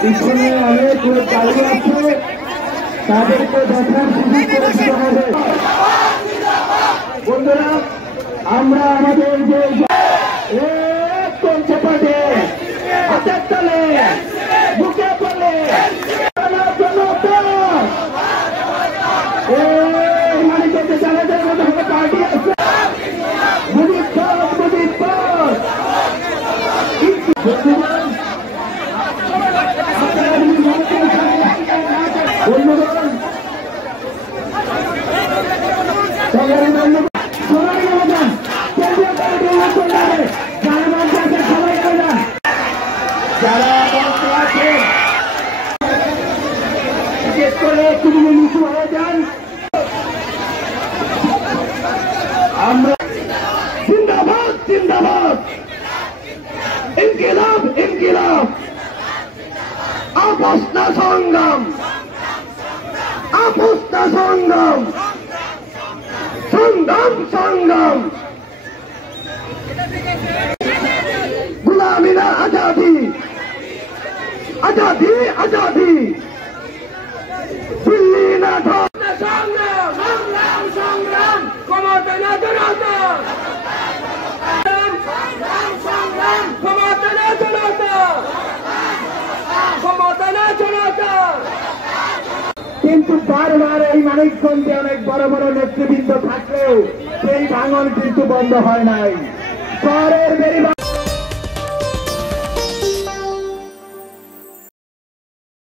পিছনে অনেক লোক দাঁড়িয়ে আছে, তাদেরকে দেখার সুযোগ করে দিতে হবে। বন্ধুরা, আমরা আমাদের যে চলছে পাটে হাতের তলে বুকে পড়ে মানিকেতে চালাতে পার্টি আছে যারা বিশেষ করে তিনি নিচু হয়ে যান। আমরা জিন্দাবাদ জিন্দাবাদ, ইনকিলাব ইনকিলাব, আপোষ না সংগ্রাম, আপোষ না সংগ্রাম, সংগ্রাম সংগ্রাম, गुलामी ना आजादी, आजादी आजादी, दिल्ली ना संग्राम संग्राम संग्राम, क्षमता ना जनता, संग्राम संग्राम, क्षमता ना जनता, क्षमता ना जनता। কিন্তু বারবার এই মানিকগঞ্জে অনেক বড় বড় নেতৃবৃন্দ থাকলেও সেই ভাঙন কিন্তু বন্ধ হয় নাই। শহরের